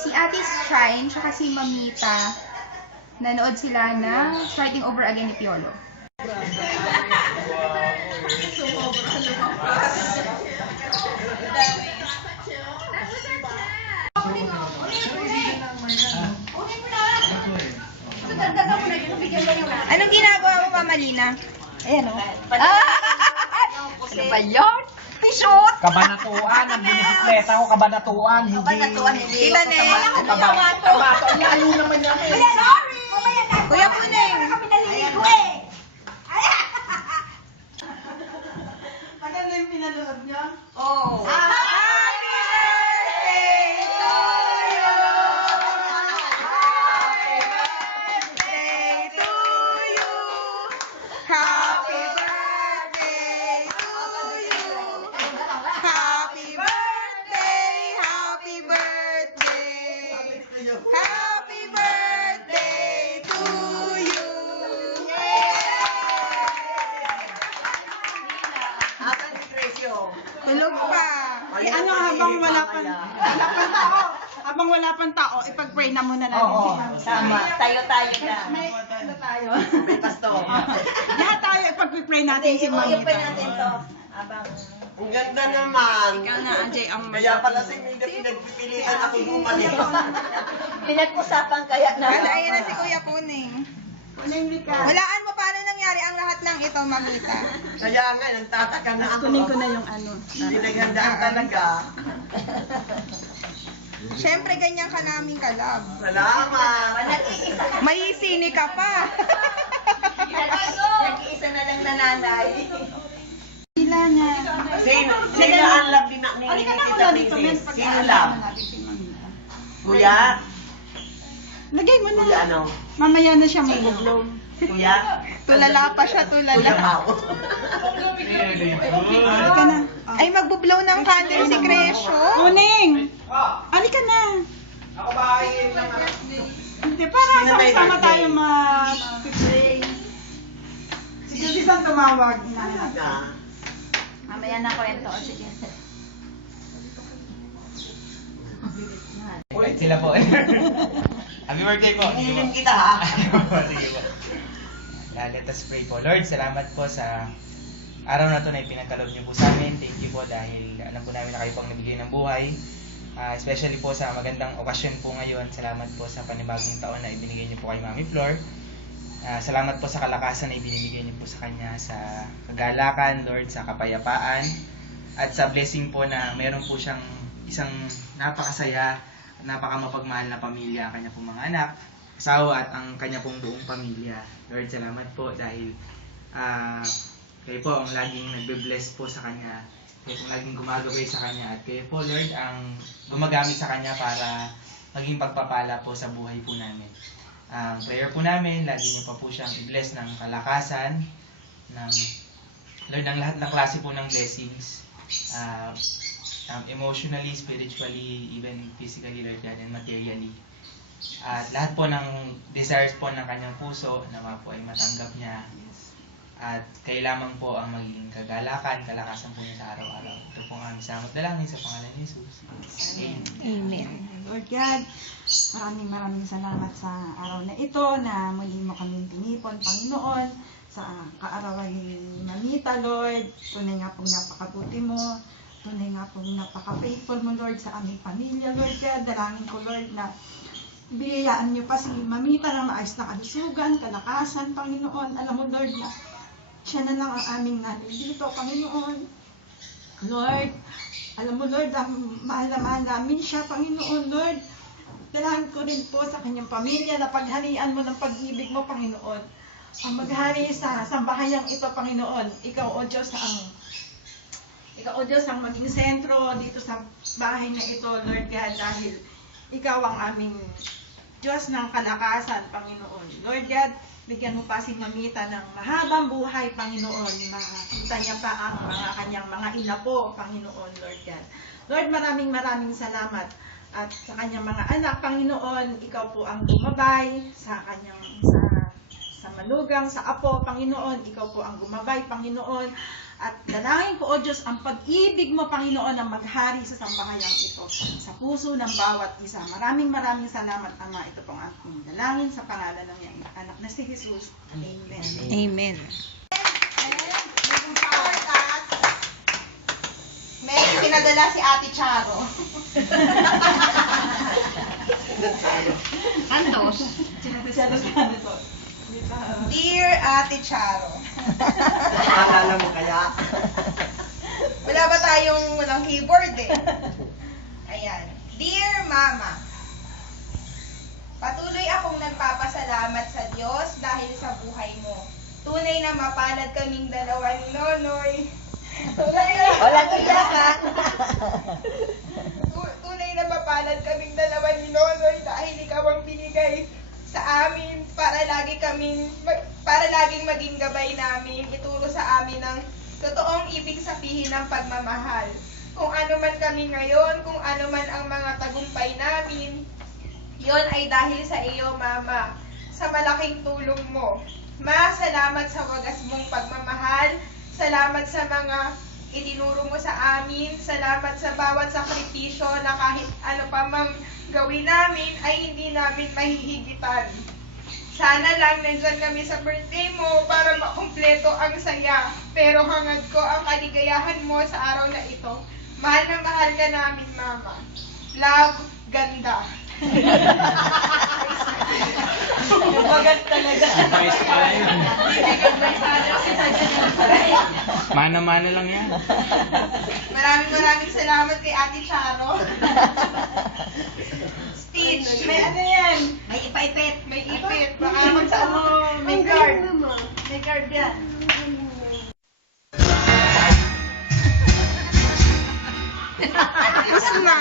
Si Ate Shrine, tsaka si Mamita, nanood sila ng Starting Over Again ni Piolo. Anong ginagawa mo, Mama Lina? Ayan o. Ano ba yun? May shoot! Kabanatuan, ang binisikleta ko, kabanatuan, hindi. Kabanatuan, hindi. Tita Neng. Kabato. Ang layo naman yan eh. Kuya Puneng. Kami naliligo eh! Maganda yung pinanood niyo? Oo. Happy birthday to you! Happy birthday to you! Happy birthday to you! Happy birthday! Happy birthday! Happy birthday to you! Asan si Tresyo? Tulog pa. Ano habang wala pang tao, ipag-pray na muna natin si Ma'am. Tama. Tayo-tayo na. Ano tayo? May pastor. Lahat tayo ipag-pray natin si Ma'am. Iuwi pa natin to. Abang. Ang ganda naman. Ikaw na, Anjay, ang Kaya pala si Mida pinagpipilitan ako bumalik. Pinag-usapan kaya na. Ayan na si Kuya Puning. Kuning ka. Walaan mo paano nangyari ang lahat ng ito, Mamita. Kaya nga, nagtataka na ako. Kunin ko na yung ano. Pinaghandaan talaga. Siyempre, ganyan ka namin kalab. Salamat. Nag-iisa na. May sini ka pa. Nag-iisa na lang nanay. Sila na. Sino ang love din na Halika na Tita muna dito, men. Princess? Sino love? natin si Mamita. Kuya? Lagay mo na. Kuya ano? Mamaya na siya mag-blow. Kuya? Tulala pa siya, Kuya tulala. Pao. Halika na. Ay, magbublow ng candle si Crescio. Kuning! Halika na. Ako bahayin lang ako. Hindi, para Sino may sama-sama birthday? tayo mag-pray. Si Susan tumawag. Na. Mamaya na kwento. Sige. Ulit sila po. Happy birthday po. Inilim kita ha. Sige po. Let us pray po. Lord, salamat po sa araw na ito na ipinagkaloob niyo po sa amin. Thank you po dahil alam po namin na kayo pong nabigay ng buhay. Especially po sa magandang okasyon po ngayon. Salamat po sa panibagong taon na ibinigay niyo po kay Mami Flor. Salamat po sa kalakasan na ibinibigay niyo po sa kanya, sa kagalakan, Lord, sa kapayapaan, at sa blessing po na meron po siyang isang napakasaya, napakamapagmahal na pamilya, ang kanya pong mga anak, asawa at ang kanya pong buong pamilya. Lord, salamat po dahil kayo po ang laging nagbe-bless po sa kanya, kayo po laging gumagabay sa kanya, at kayo po, Lord, ang gumagamit sa kanya para maging pagpapala po sa buhay po namin. Ang prayer po namin, lagi niyo pa po siyang i-bless ng kalakasan, ng Lord, ng lahat ng klase po ng blessings, emotionally, spiritually, even physically, Lord God, and materially. At lahat po ng desires po ng kanyang puso, nawa po ay matanggap niya. At kayo lamang po ang magiging kagalakan, kalakasan po niya sa araw-araw. Ito po ang aming salamat dalangin sa pangalan ni Jesus. Amen. Amen. Lord God, maraming salamat sa araw na ito na muli mo kaming pinipon, Panginoon, sa kaarawan ni Mamita, Lord. Tunay nga pong napakabuti mo. Tunay nga pong napaka-faithful mo, Lord, sa aming pamilya, Lord God. Dalangin ko, Lord, na biyayaan niyo pa si Mamita ng maayos na kalusugan, kalakasan, Panginoon. Alam mo, Lord, na siya na lang ang aming nanay dito, Panginoon. Lord, alam mo, Lord, mahal na mahal namin siya, Panginoon, Lord. Dalangin ko rin po sa kanyang pamilya na pagharian mo ng pag-ibig mo, Panginoon. Ang maghari sa sambahayang ito, Panginoon. Ikaw, O Diyos, ang maging sentro dito sa bahay na ito, Lord God, dahil ikaw ang aming Diyos ng kalakasan, Panginoon. Lord God, bigyan mo pa si Mamita ng mahabang buhay, Panginoon. Makita niya pa ang mga kanyang mga inapo, Panginoon, Lord God. Lord, maraming salamat. At sa kanyang mga anak, Panginoon, ikaw po ang gumabay sa kanyang sa manugang, sa apo, Panginoon, ikaw po ang gumabay, Panginoon. At dalangin ko, O Diyos, ang pag-ibig mo, Panginoon, ang maghari sa sambahayan ito, sa puso ng bawat isa. Maraming salamat, Ama. Ito pong aking dalangin sa pangalan ng iyong anak na si Jesus. Amen. Amen. May pinadala si Ate Charo. Antos. Dear Ate Charo. Akala mo kaya? Wala ba walang keyboard eh? Ayan. Dear Mama, patuloy akong nagpapasalamat sa Diyos dahil sa buhay mo. Tunay na mapalad kaming dalawa ni Nonoy. Walang iyakan. Tunay na mapalad kaming dalawa ni Nonoy dahil ikaw ang binigay sa amin para laging maging gabay namin, ituro sa amin ang totoong ibig sabihin ng pagmamahal. Kung ano man kami ngayon, kung ano man ang mga tagumpay namin, yon ay dahil sa iyo, Mama, sa malaking tulong mo. Ma, salamat sa wagas mong pagmamahal, salamat sa mga itinuro mo sa amin, salamat sa bawat sakripisyo na kahit ano pa mang gawin namin ay hindi namin mahihigitan. Sana lang nandyan kami sa birthday mo para makumpleto ang saya. Pero hangad ko ang kaligayahan mo sa araw na ito. Mahal na mahal ka namin, Mama. Love, Ganda. Magat talaga. Mana-mana lang yan. Maraming salamat kay Ate Charo. Stitch. May ano yan? May ipaipit. May ipit. Baka may card. May card yan. Tapos na.